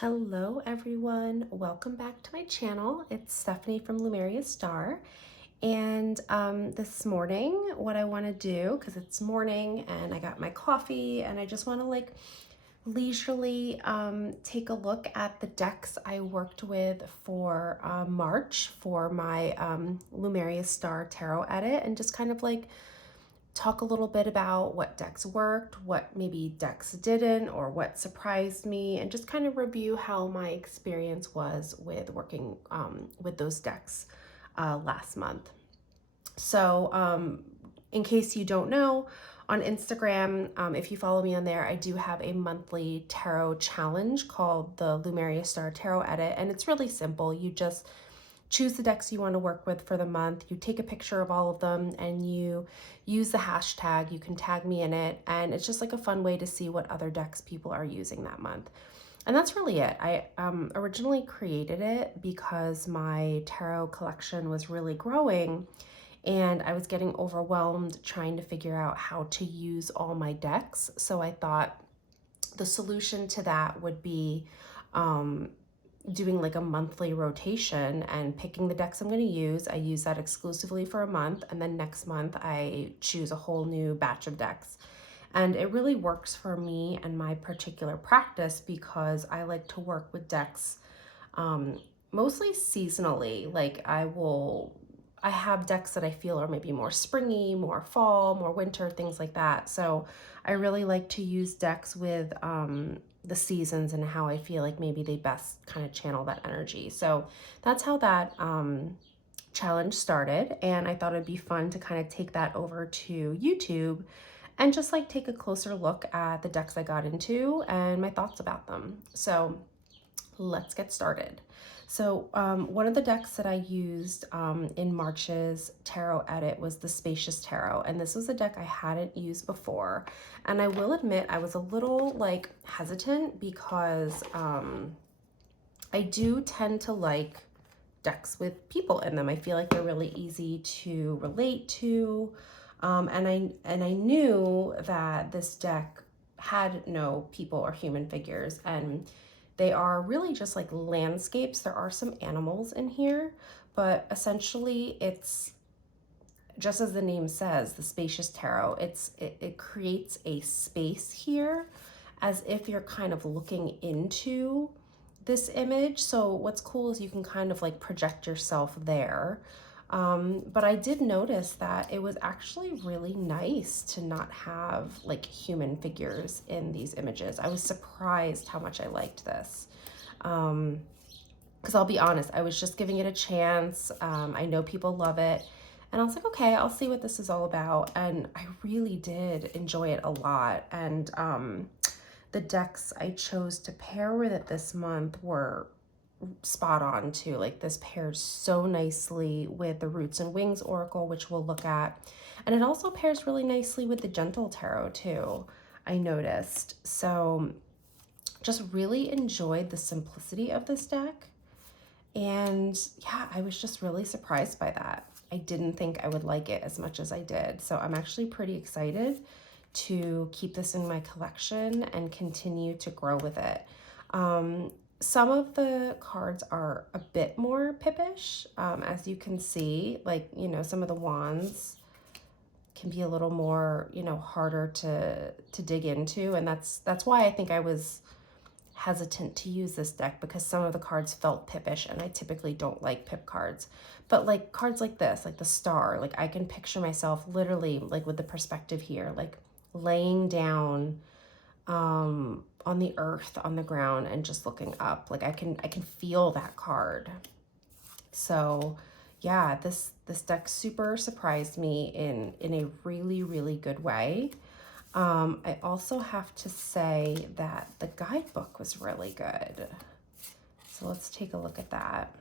Hello everyone, welcome back to my channel. It's Stephanie from Lunaria Star, and this morning what I want to do, because it's morning and I got my coffee and I just want to leisurely take a look at the decks I worked with for March for my Lunaria Star Tarot edit, and just kind of talk a little bit about what decks worked, what maybe decks didn't, or what surprised me, and just kind of review how my experience was with working with those decks last month. So in case you don't know, on Instagram, if you follow me on there, I do have a monthly tarot challenge called the Lunaria Star Tarot Edit, and it's really simple. You just choose the decks you want to work with for the month. You take a picture of all of them and you use the hashtag. You can tag me in it, and it's just like a fun way to see what other decks people are using that month. And that's really it. I originally created it because my tarot collection was really growing and I was getting overwhelmed trying to figure out how to use all my decks. So I thought the solution to that would be doing like a monthly rotation and picking the decks I'm going to use. I use that exclusively for a month, and then next month I choose a whole new batch of decks. And it really works for me and my particular practice because I like to work with decks mostly seasonally. I have decks that I feel are maybe more springy, more fall, more winter, things like that. So I really like to use decks with the seasons and how I feel like maybe they best kind of channel that energy. So that's how that challenge started. And I thought it'd be fun to kind of take that over to YouTube and just take a closer look at the decks I got into and my thoughts about them. So let's get started. So one of the decks that I used in March's tarot edit was the Spacious Tarot, and this was a deck I hadn't used before. And I will admit I was a little hesitant because I do tend to like decks with people in them. I feel like they're really easy to relate to, and I knew that this deck had no people or human figures, and they are really just like landscapes. There are some animals in here, but essentially it's just as the name says, the Spacious Tarot. It creates a space here as if you're kind of looking into this image. So what's cool is you can kind of project yourself there. But I did notice that it was actually really nice to not have human figures in these images. I was surprised how much I liked this. Because I'll be honest, I was just giving it a chance. I know people love it. And I was like, okay, I'll see what this is all about. And I really did enjoy it a lot. And the decks I chose to pair with it this month were spot on too. This pairs so nicely with the Roots and Wings Oracle, which we'll look at. And it also pairs really nicely with the Gentle Tarot too, I noticed. So just really enjoyed the simplicity of this deck. And yeah, I was just really surprised by that. I didn't think I would like it as much as I did. So I'm actually pretty excited to keep this in my collection and continue to grow with it. Some of the cards are a bit more pippish, as you can see, some of the wands can be a little more, harder to dig into. And that's why I think I was hesitant to use this deck, because some of the cards felt pippish, and I typically don't like pip cards. But cards like this, like the Star, I can picture myself literally with the perspective here, laying down on the earth, on the ground, and just looking up. I can feel that card. So yeah, this deck super surprised me in a really, really good way. I also have to say that the guidebook was really good. So let's take a look at that.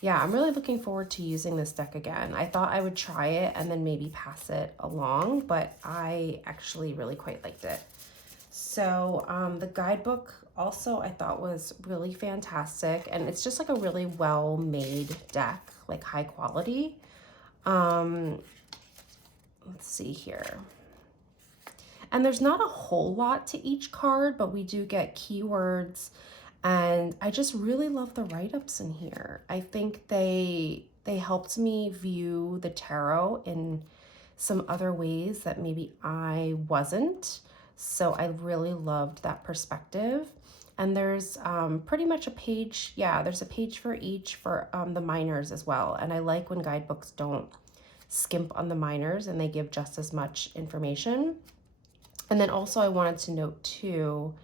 Yeah, I'm really looking forward to using this deck again. I thought I would try it and then maybe pass it along, but I actually really quite liked it. So the guidebook also I thought was really fantastic, and it's just a really well-made deck, high quality. Let's see here. And there's not a whole lot to each card, but we do get keywords. And I just really love the write-ups in here. I think they helped me view the tarot in some other ways that maybe I wasn't. So I really loved that perspective. And there's pretty much a page, yeah, there's a page for each for the minors as well. And I like when guidebooks don't skimp on the minors and they give just as much information. And then also I wanted to note too,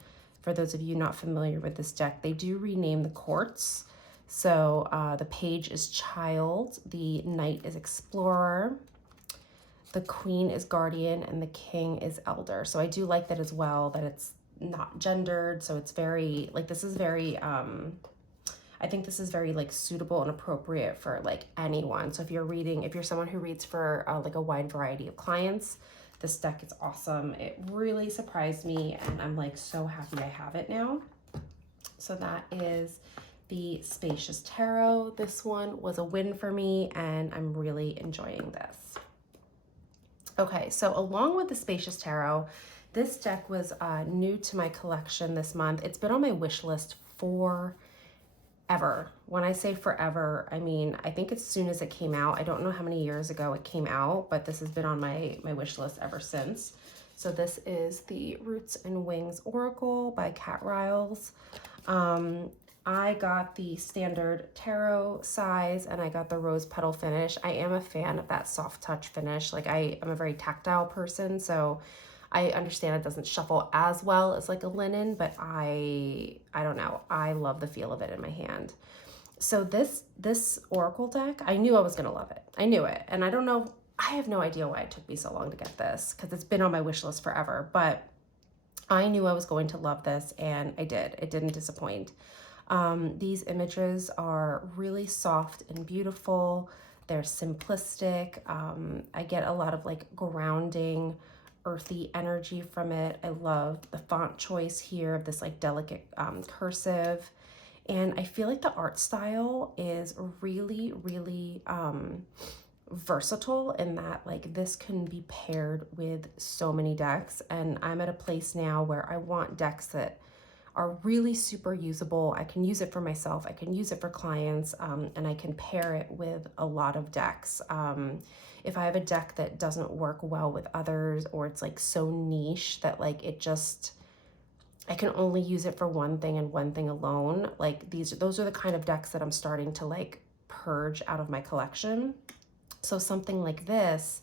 for those of you not familiar with this deck, they do rename the courts. So the page is child, the knight is explorer, the queen is guardian, and the king is elder. So I do like that as well, that it's not gendered. So it's very, like, this is very, I think this is very like suitable and appropriate for like anyone. So if you're someone who reads for like a wide variety of clients, this deck is awesome. It really surprised me and I'm like so happy I have it now. So that is the Spacious Tarot. This one was a win for me and I'm really enjoying this. Okay, so along with the Spacious Tarot, this deck was new to my collection this month. It's been on my wish list forever. When I say forever, I mean, I think as soon as it came out, I don't know how many years ago it came out, but this has been on my wish list ever since. So this is the Roots and Wings Oracle by Kat Riles. I got the standard tarot size and I got the rose petal finish. I am a fan of that soft touch finish. Like I am a very tactile person, so I understand it doesn't shuffle as well as like a linen, but I don't know. I love the feel of it in my hand. So this Oracle deck, I knew I was going to love it. I knew it. And I don't know, I have no idea why it took me so long to get this because it's been on my wish list forever, but I knew I was going to love this and I did. It didn't disappoint. These images are really soft and beautiful. They're simplistic. I get a lot of like grounding, earthy energy from it. I love the font choice here of this like delicate cursive. And I feel like the art style is really, really versatile in that like this can be paired with so many decks. And I'm at a place now where I want decks that are really super usable. I can use it for myself, I can use it for clients, and I can pair it with a lot of decks. If I have a deck that doesn't work well with others, or it's like so niche that like I can only use it for one thing and one thing alone, like those are the kind of decks that I'm starting to like purge out of my collection. So something like this,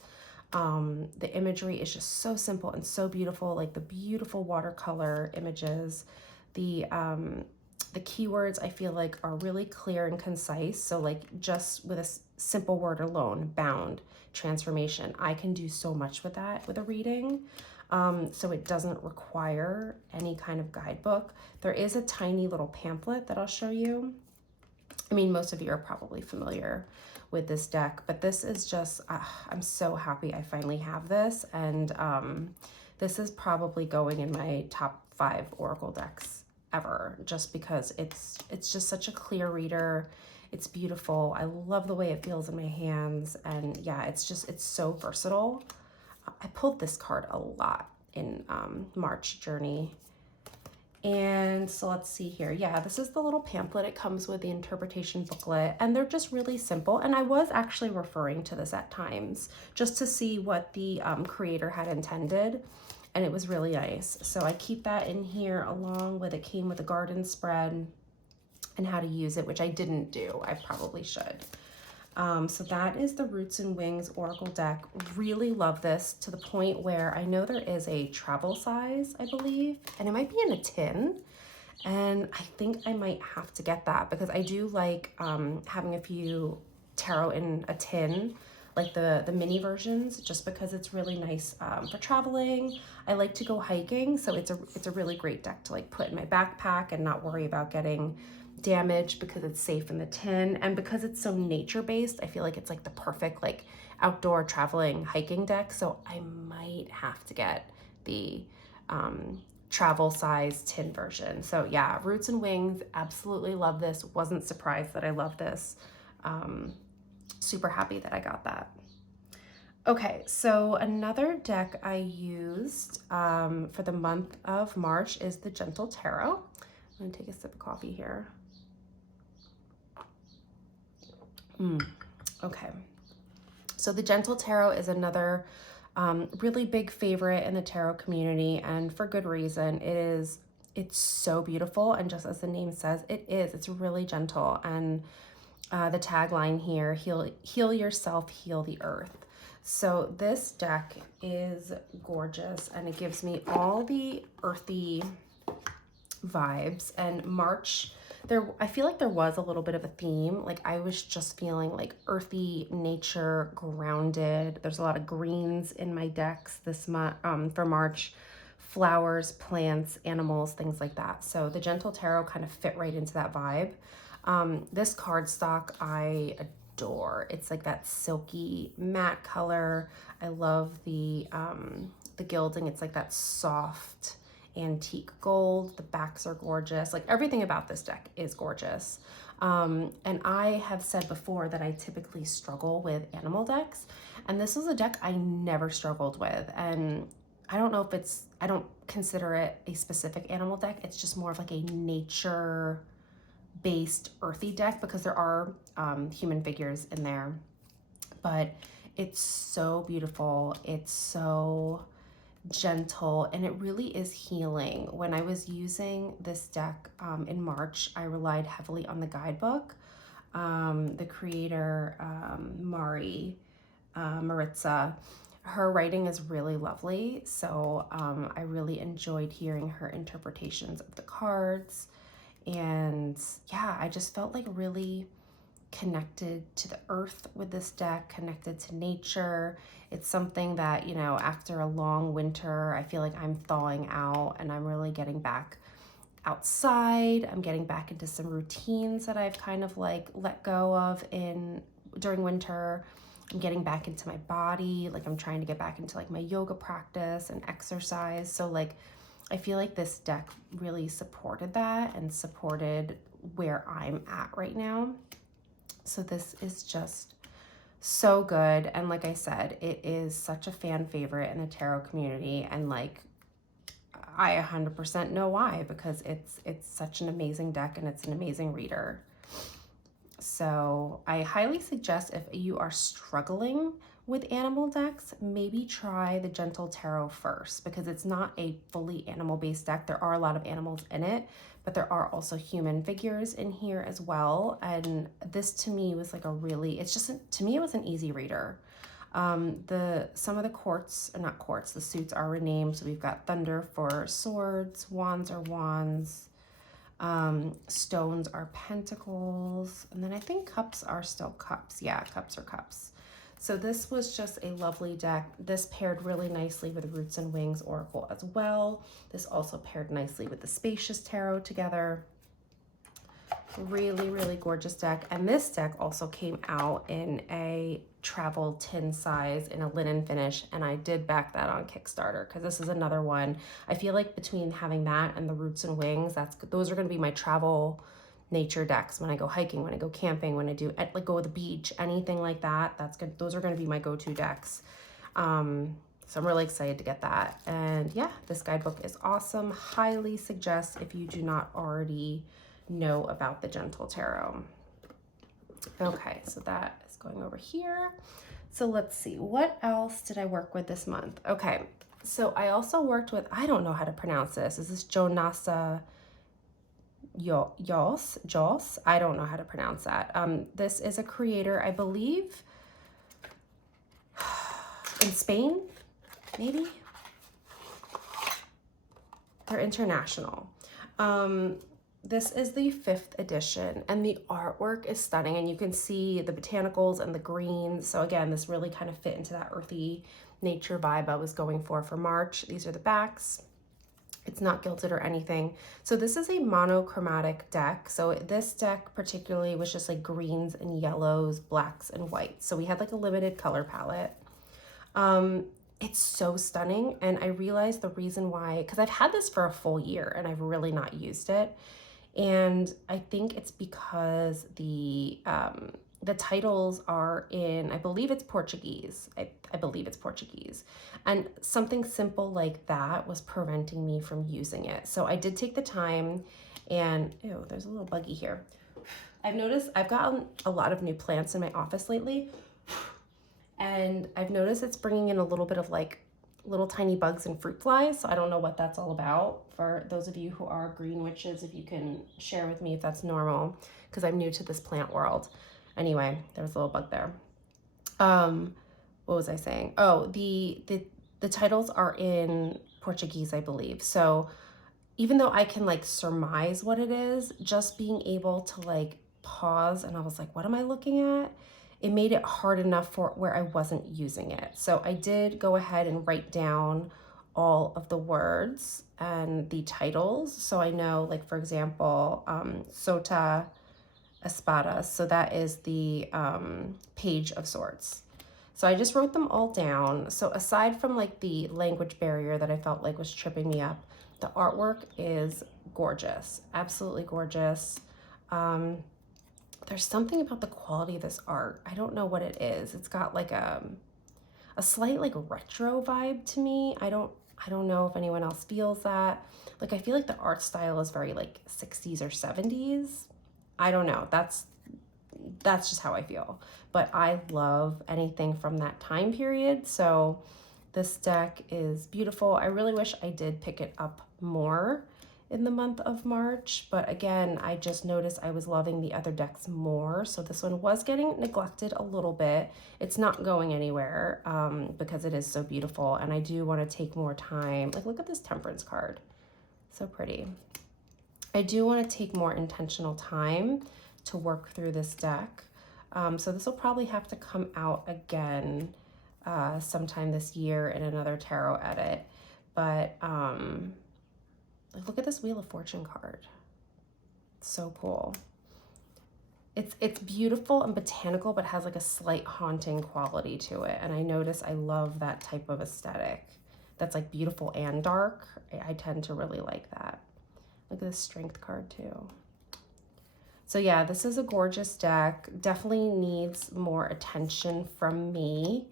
the imagery is just so simple and so beautiful, like the beautiful watercolor images. The keywords I feel like are really clear and concise. So like just with a simple word alone, bound, transformation, I can do so much with that with a reading. So it doesn't require any kind of guidebook. There is a tiny little pamphlet that I'll show you. I mean, most of you are probably familiar with this deck, but this is just, I'm so happy I finally have this. And this is probably going in my top 5 Oracle decks ever, just because it's just such a clear reader. It's beautiful. I love the way it feels in my hands. And yeah, it's so versatile. I pulled this card a lot in March Journey. And so let's see here. Yeah, this is the little pamphlet. It comes with the interpretation booklet and they're just really simple. And I was actually referring to this at times just to see what the creator had intended. And it was really nice. So I keep that in here along with it came with a garden spread and how to use it, which I didn't do. I probably should. So that is the Roots and Wings Oracle deck. Really love this to the point where I know there is a travel size, I believe, and it might be in a tin. And I think I might have to get that because I do like having a few tarot in a tin, like the mini versions, just because it's really nice for traveling. I like to go hiking, so it's a really great deck to like put in my backpack and not worry about getting damaged because it's safe in the tin. And because it's so nature-based, I feel like it's like the perfect like outdoor traveling hiking deck. So I might have to get the travel size tin version. So yeah, Roots and Wings, absolutely love this. Wasn't surprised that I love this. Super happy that I got that. Okay, so another deck I used for the month of March is the Gentle Tarot. I'm gonna take a sip of coffee here. Okay, so the Gentle Tarot is another really big favorite in the tarot community, and for good reason. It's so beautiful, and just as the name says, it's really gentle. And the tagline here, heal yourself, heal the earth. So this deck is gorgeous, and it gives me all the earthy vibes. And March, I feel like there was a little bit of a theme. Like I was just feeling like earthy, nature, grounded. There's a lot of greens in my decks this month for March. Flowers, plants, animals, things like that. So the Gentle Tarot kind of fit right into that vibe. This cardstock I adore. It's like that silky matte color. I love the gilding. It's like that soft antique gold. The backs are gorgeous. Like everything about this deck is gorgeous. And I have said before that I typically struggle with animal decks, and this is a deck I never struggled with. And I don't know if I don't consider it a specific animal deck. It's just more of like a nature based earthy deck, because there are human figures in there, but it's so beautiful. It's so gentle, and it really is healing. When I was using this deck in March, I relied heavily on the guidebook. The creator, Maritza, her writing is really lovely. So I really enjoyed hearing her interpretations of the cards. And yeah, I just felt like really connected to the earth with this deck, connected to nature. It's something that, you know, after a long winter, I feel like I'm thawing out and I'm really getting back outside. I'm getting back into some routines that I've kind of like let go of during winter. I'm getting back into my body. Like I'm trying to get back into like my yoga practice and exercise. So like I feel like this deck really supported that and supported where I'm at right now. So this is just so good. And like I said, it is such a fan favorite in the tarot community. And like, I 100% know why, because it's such an amazing deck and it's an amazing reader. So I highly suggest, if you are struggling with animal decks, maybe try the Gentle Tarot first, because it's not a fully animal based deck. There are a lot of animals in it, but there are also human figures in here as well. And this to me was like to me it was an easy reader. Some of the the suits are renamed. So we've got thunder for swords, wands are wands, stones are pentacles, and then I think cups are still cups. Yeah, cups are cups. So this was just a lovely deck. This paired really nicely with Roots and Wings Oracle as well. This also paired nicely with the Spacious Tarot together. Really, really gorgeous deck. And this deck also came out in a travel tin size in a linen finish, and I did back that on Kickstarter, because this is another one. I feel like between having that and the Roots and Wings, those are going to be my travel nature decks when I go hiking, when I go camping, when I do like go to the beach, anything like that. That's good. Those are going to be my go-to decks. So I'm really excited to get that. And yeah, this guidebook is awesome. Highly suggest if you do not already know about the Gentle Tarot. Okay, so that is going over here. So let's see, what else did I work with this month? Okay, so I also worked with, I don't know how to pronounce this. Is this Jonasa Jos? I don't know how to pronounce that. This is a creator, I believe, in Spain, maybe? They're international. This is the 5th edition, and the artwork is stunning, and you can see the botanicals and the greens. So again, this really kind of fit into that earthy nature vibe I was going for March. These are the backs. It's not gilded or anything. So this is a monochromatic deck. So this deck particularly was just like greens and yellows, blacks and whites. So we had like a limited color palette. It's so stunning, and I realized the reason why, because I've had this for a full year and I've really not used it. And I think it's because the the titles are in, I believe it's Portuguese. I believe it's Portuguese. And something simple like that was preventing me from using it. So I did take the time and, ew, there's a little buggy here. I've noticed I've gotten a lot of new plants in my office lately. And I've noticed it's bringing in a little bit of like little tiny bugs and fruit flies. So I don't know what that's all about. For those of you who are green witches, if you can share with me if that's normal, because I'm new to this plant world. Anyway, there was a little bug there. What was I saying? Oh, the titles are in Portuguese, I believe. So even though I can like surmise what it is, just being able to like pause and I was like, what am I looking at? It made it hard enough for where I wasn't using it. So I did go ahead and write down all of the words and the titles. So I know, like, for example, Sota Espadas. So that is the Page of Swords. So I just wrote them all down. So aside from like the language barrier that I felt like was tripping me up, the artwork is gorgeous, absolutely gorgeous. There's something about the quality of this art. I don't know what it is. It's got like a slight like retro vibe to me. I don't know if anyone else feels that. Like I feel like the art style is very like 60s or 70s. I don't know. That's just how I feel. But I love anything from that time period. So this deck is beautiful. I really wish I did pick it up more in the month of March, but again, I just noticed I was loving the other decks more. So this one was getting neglected a little bit. It's not going anywhere because it is so beautiful, and I do want to take more time. Like, look at this Temperance card. So pretty. I do want to take more intentional time to work through this deck. So this will probably have to come out again sometime this year in another tarot edit. But like, look at this Wheel of Fortune card. It's so cool. It's beautiful and botanical, but has like a slight haunting quality to it. And I notice I love that type of aesthetic. That's like beautiful and dark. I tend to really like that. Look at this Strength card too. So yeah, this is a gorgeous deck. Definitely needs more attention from me.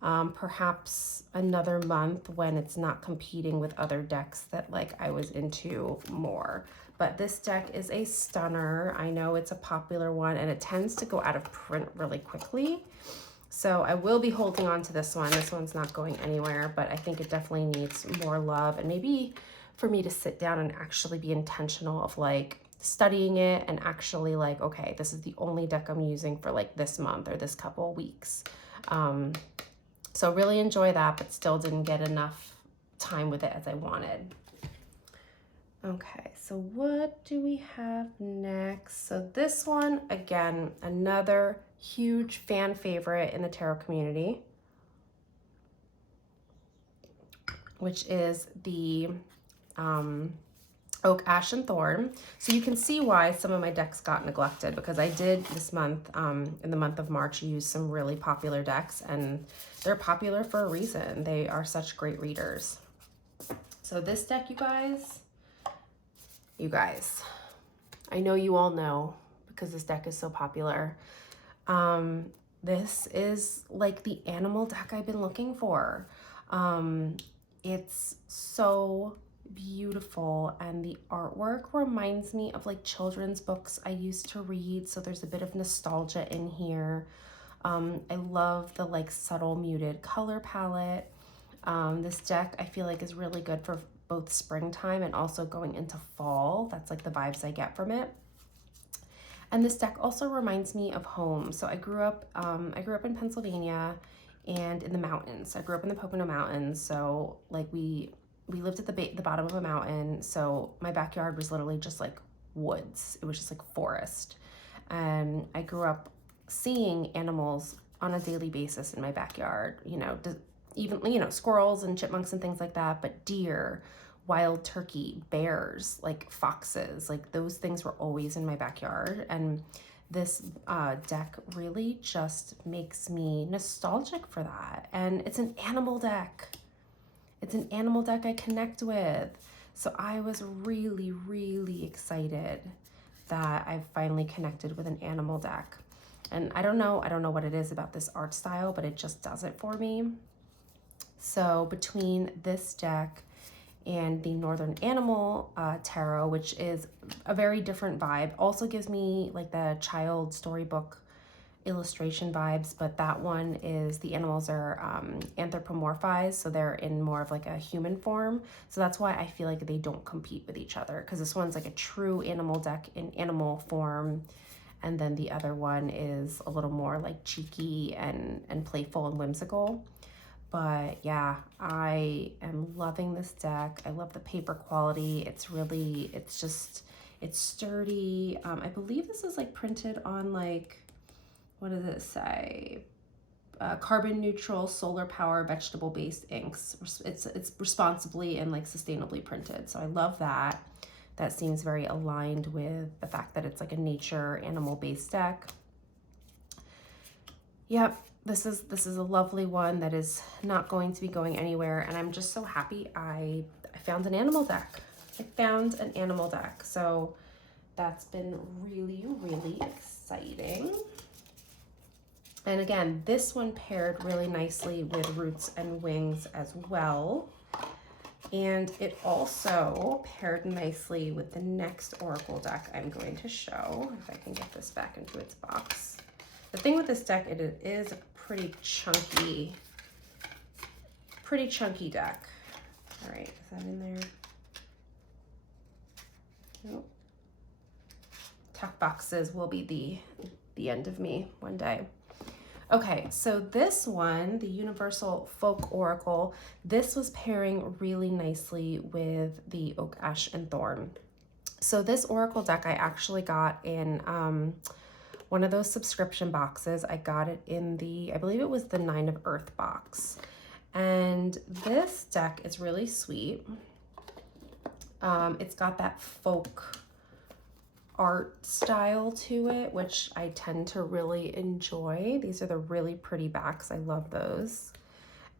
Perhaps another month when it's not competing with other decks that like I was into more. But this deck is a stunner. I know it's a popular one and it tends to go out of print really quickly. So I will be holding on to this one. This one's not going anywhere, but I think it definitely needs more love, and maybe for me to sit down and actually be intentional of like studying it and actually like, okay, this is the only deck I'm using for like this month or this couple of weeks. So really enjoy that, but still didn't get enough time with it as I wanted. Okay, so what do we have next? So this one, again, another huge fan favorite in the tarot community, which is the Oak, Ash, and Thorn. So you can see why some of my decks got neglected, because I did this month, in the month of March, use some really popular decks, and they're popular for a reason. They are such great readers. So this deck, you guys, I know you all know because this deck is so popular. This is like the animal deck I've been looking for. It's so beautiful, and the artwork reminds me of like children's books I used to read, so there's a bit of nostalgia in here. I love the like subtle muted color palette. This deck I feel like is really good for both springtime and also going into fall. That's like the vibes I get from it. And this deck also reminds me of home. So I grew up in Pennsylvania and in the mountains. I grew up in the Pocono Mountains, so like we lived at the bottom of a mountain, so my backyard was literally just like woods. It was just like forest. And I grew up seeing animals on a daily basis in my backyard, you know, even, you know, squirrels and chipmunks and things like that, but deer, wild turkey, bears, like foxes, like those things were always in my backyard. And this deck really just makes me nostalgic for that. And it's an animal deck. It's an animal deck I connect with. So I was really, really excited that I finally connected with an animal deck. And I don't know what it is about this art style, but it just does it for me. So between this deck and the Northern Animal Tarot, which is a very different vibe, also gives me like the child storybook illustration vibes, but that one is the animals are anthropomorphized, so they're in more of like a human form. So that's why I feel like they don't compete with each other, because this one's like a true animal deck in animal form, and then the other one is a little more like cheeky and playful and whimsical. But yeah, I am loving this deck. I love the paper quality. It's sturdy. I believe this is like printed on like, what does it say? Carbon neutral, solar power, vegetable based inks. It's responsibly and like sustainably printed. So I love that. That seems very aligned with the fact that it's like a nature animal based deck. Yep, this is a lovely one that is not going to be going anywhere, and I'm just so happy I found an animal deck. I found an animal deck. So that's been really, really exciting. And again, this one paired really nicely with Roots and Wings as well. And it also paired nicely with the next Oracle deck I'm going to show, if I can get this back into its box. The thing with this deck, it is a pretty chunky deck. All right, is that in there? Nope. Tuck boxes will be the end of me one day. Okay, so this one, the Universal Folk Oracle, this was pairing really nicely with the Oak, Ash, and Thorn. So this Oracle deck I actually got in one of those subscription boxes. I got it in I believe it was the 9 of Earth box. And this deck is really sweet. It's got that folk art style to it, which I tend to really enjoy. These are the really pretty backs. I love those.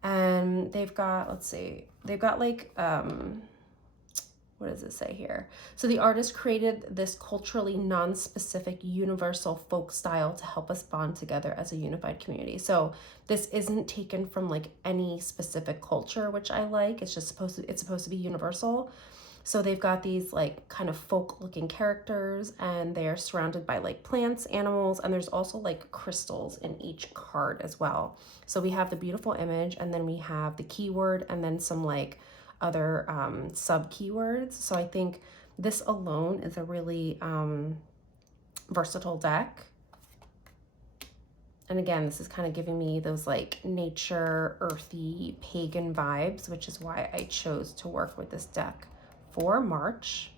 And they've got, let's see, they've got like, what does it say here? So the artist created this culturally non-specific universal folk style to help us bond together as a unified community. So this isn't taken from like any specific culture, which I like. It's just supposed to be universal. So they've got these like kind of folk looking characters, and they are surrounded by like plants, animals, and there's also like crystals in each card as well. So we have the beautiful image, and then we have the keyword, and then some like other sub keywords. So I think this alone is a really versatile deck. And again, this is kind of giving me those like nature, earthy, pagan vibes, which is why I chose to work with this deck for March.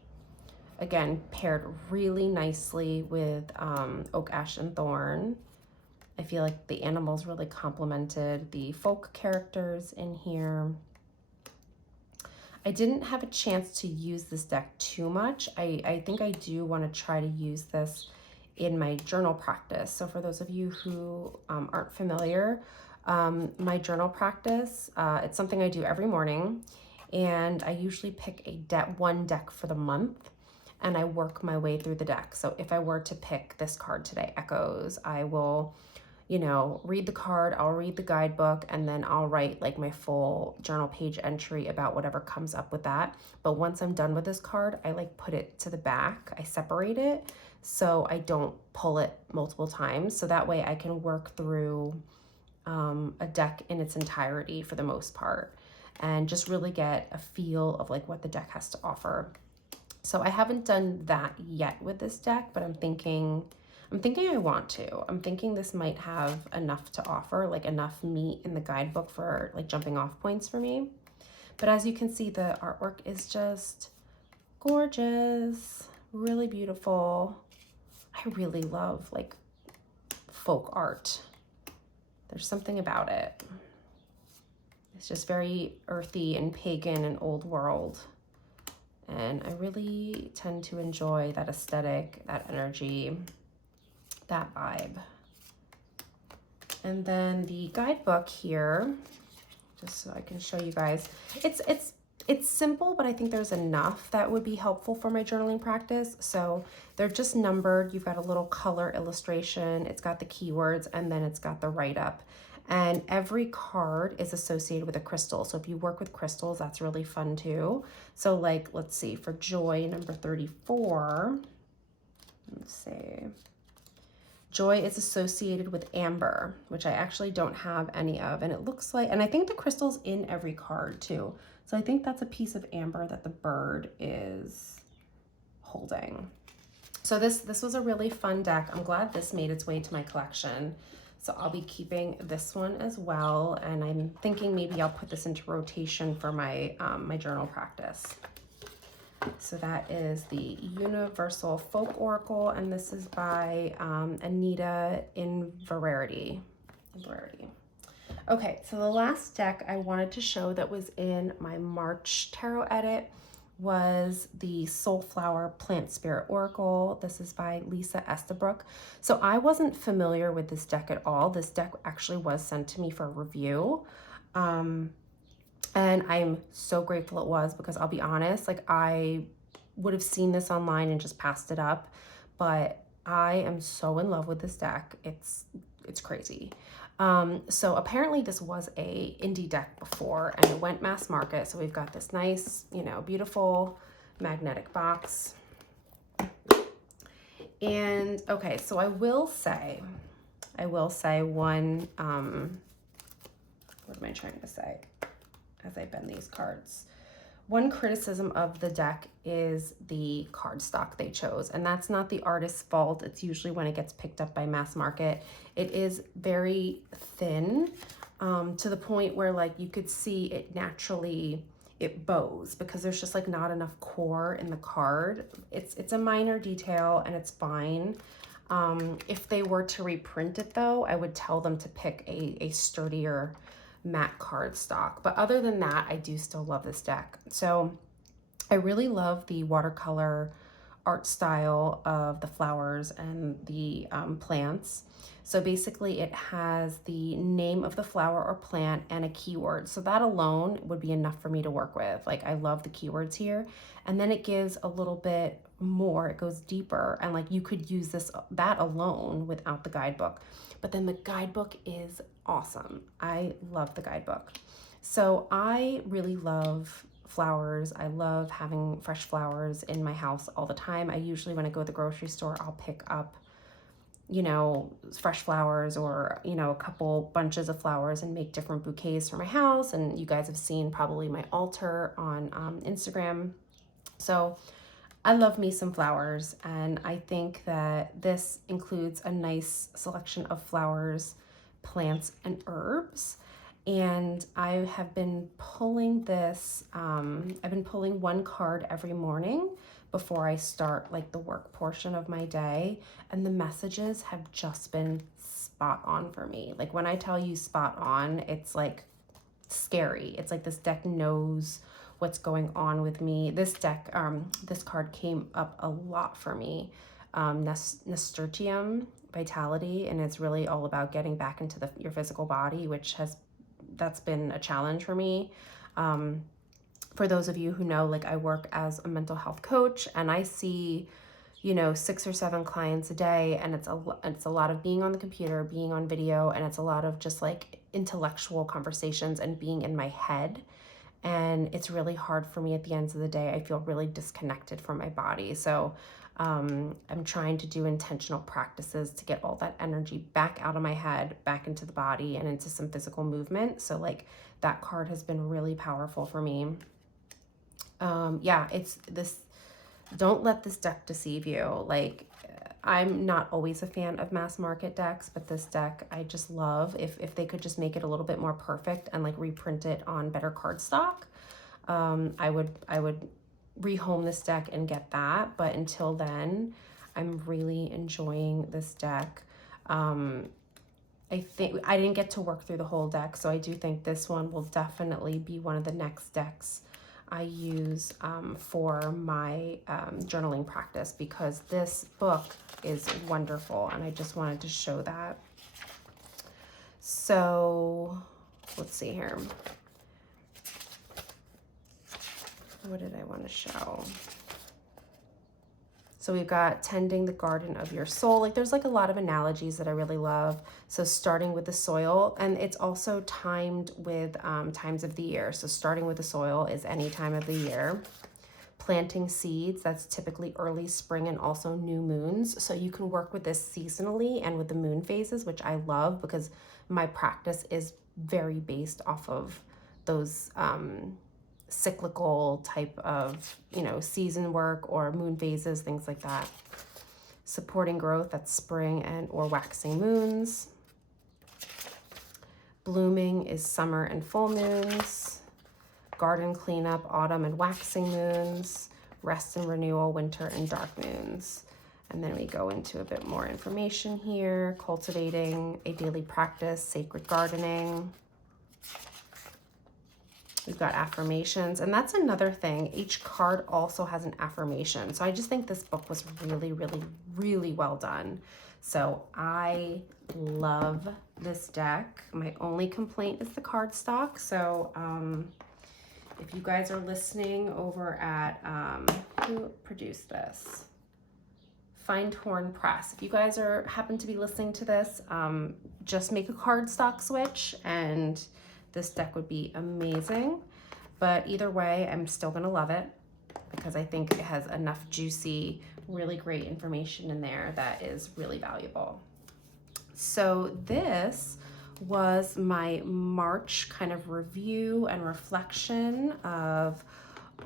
Again, paired really nicely with Oak, Ash, and Thorn. I feel like the animals really complemented the folk characters in here. I didn't have a chance to use this deck too much. I think I do want to try to use this in my journal practice. So for those of you who aren't familiar, my journal practice, it's something I do every morning. And I usually pick one deck for the month, and I work my way through the deck. So if I were to pick this card today, Echoes, I will, read the card, I'll read the guidebook, and then I'll write like my full journal page entry about whatever comes up with that. But once I'm done with this card, I like put it to the back, I separate it so I don't pull it multiple times. So that way I can work through a deck in its entirety for the most part, and just really get a feel of like what the deck has to offer. So I haven't done that yet with this deck, but I'm thinking I want to. I'm thinking this might have enough to offer, like enough meat in the guidebook for like jumping off points for me. But as you can see, the artwork is just gorgeous, really beautiful. I really love like folk art. There's something about it. It's just very earthy and pagan and old world. And I really tend to enjoy that aesthetic, that energy, that vibe. And then the guidebook here, just so I can show you guys, it's it's simple, but I think there's enough that would be helpful for my journaling practice. So they're just numbered. You've got a little color illustration. It's got the keywords, and then it's got the write-up. And every card is associated with a crystal. So if you work with crystals, that's really fun too. So like, let's see, for joy, number 34, let's see. Joy is associated with amber, which I actually don't have any of. And it looks like, and I think the crystal's in every card too. So I think that's a piece of amber that the bird is holding. So this was a really fun deck. I'm glad this made its way to my collection. So I'll be keeping this one as well. And I'm thinking maybe I'll put this into rotation for my, my journal practice. So that is the Universal Folk Oracle, and this is by Anita Inverarity. Okay, so the last deck I wanted to show that was in my March tarot edit was the Soulflower Plant Spirit Oracle. This is by Lisa Estabrook. So I wasn't familiar with this deck at all. This deck actually was sent to me for review. And I'm so grateful it was, because I'll be honest, like I would have seen this online and just passed it up, but I am so in love with this deck. It's crazy. So apparently this was a indie deck before, and it went mass market. So we've got this nice, you know, beautiful magnetic box. And okay, so I will say one, what am I trying to say as I bend these cards? One criticism of the deck is the cardstock they chose, and that's not the artist's fault. It's usually when it gets picked up by mass market. It is very thin, to the point where like you could see it naturally, it bows, because there's just like not enough core in the card. It's a minor detail and it's fine. If they were to reprint it though, I would tell them to pick a sturdier matte cardstock. But other than that, I do still love this deck. So I really love the watercolor art style of the flowers and the plants. So basically it has the name of the flower or plant and a keyword. So that alone would be enough for me to work with. Like I love the keywords here. And then it gives a little bit more, it goes deeper, and like you could use that alone without the guidebook. But then the guidebook is awesome. I love the guidebook. So I really love flowers. I love having fresh flowers in my house all the time. I usually, when I go to the grocery store, I'll pick up, you know, fresh flowers, or, you know, a couple bunches of flowers and make different bouquets for my house. And you guys have seen probably my altar on Instagram. So I love me some flowers, and I think that this includes a nice selection of flowers, plants, and herbs. And I have been pulling this, I've been pulling one card every morning before I start like the work portion of my day, and the messages have just been spot on for me. Like when I tell you spot on, it's like scary. It's like this deck knows what's going on with me. This deck, this card came up a lot for me, Nasturtium Vitality, and it's really all about getting back into your physical body, that's been a challenge for me. For those of you who know, like I work as a mental health coach, and I see, you know, 6 or 7 clients a day, and it's a lot of being on the computer, being on video, and it's a lot of just like intellectual conversations and being in my head. And it's really hard for me at the end of the day. I feel really disconnected from my body. So I'm trying to do intentional practices to get all that energy back out of my head, back into the body, and into some physical movement. So like that card has been really powerful for me. Yeah, it's this, don't let this deck deceive you. Like I'm not always a fan of mass market decks, but this deck I just love. If they could just make it a little bit more perfect and like reprint it on better cardstock, I would rehome this deck and get that. But until then, I'm really enjoying this deck. I think I didn't get to work through the whole deck, so I do think this one will definitely be one of the next decks I use for my journaling practice, because this book is wonderful, and I just wanted to show that. So let's see here. what did I want to show? So we've got tending the garden of your soul. Like there's like a lot of analogies that I really love. So starting with the soil, and it's also timed with times of the year. So starting with the soil is any time of the year. Planting seeds, that's typically early spring and also new moons. So you can work with this seasonally and with the moon phases, which I love because my practice is very based off of those cyclical type of, season work or moon phases, things like that. Supporting growth, that's spring and or waxing moons. Blooming is summer and full moons. Garden cleanup, autumn and waxing moons. Rest and renewal, winter and dark moons. And then we go into a bit more information here. Cultivating a daily practice, sacred gardening. We've got affirmations, and that's another thing. Each card also has an affirmation. So I just think this book was really, really, really well done. So I love this deck. My only complaint is the cardstock. So if you guys are listening over at, who produced this? Find Horn Press. If you guys happen to be listening to this, just make a cardstock switch and this deck would be amazing. But either way, I'm still gonna love it because I think it has enough juicy, really great information in there that is really valuable. So this was my March kind of review and reflection of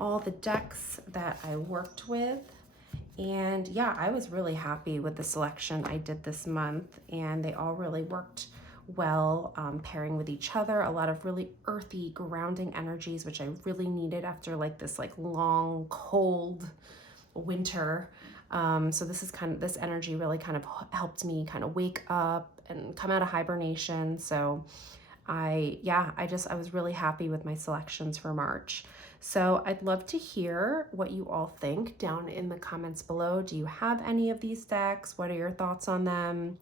all the decks that I worked with. And yeah, I was really happy with the selection I did this month, and they all really worked well, pairing with each other. A lot of really earthy, grounding energies, which I really needed after this long, cold winter. So this energy really kind of helped me kind of wake up and come out of hibernation. So I was really happy with my selections for March. So I'd love to hear what you all think down in the comments below. Do you have any of these decks? What are your thoughts on them?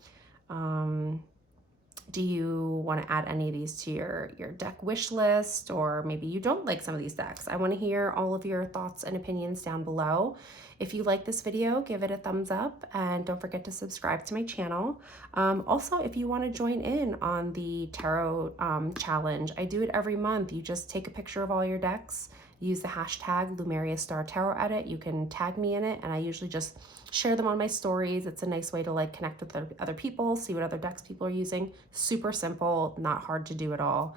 Do you want to add any of these to your deck wish list, or maybe you don't like some of these decks? I want to hear all of your thoughts and opinions down below. If you like this video, give it a thumbs up and don't forget to subscribe to my channel. Also, if you want to join in on the tarot challenge, I do it every month. You just take a picture of all your decks, use the hashtag Lunaria Star Tarot Edit. You can tag me in it, and I usually just share them on my stories. It's a nice way to connect with other people, see what other decks people are using. Super simple, not hard to do at all.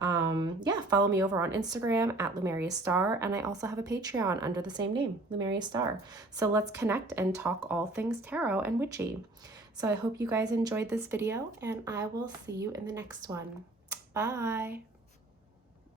Yeah, follow me over on Instagram at Lunaria Star, and I also have a Patreon under the same name, Lunaria Star. So let's connect and talk all things tarot and witchy. So I hope you guys enjoyed this video, and I will see you in the next one. Bye.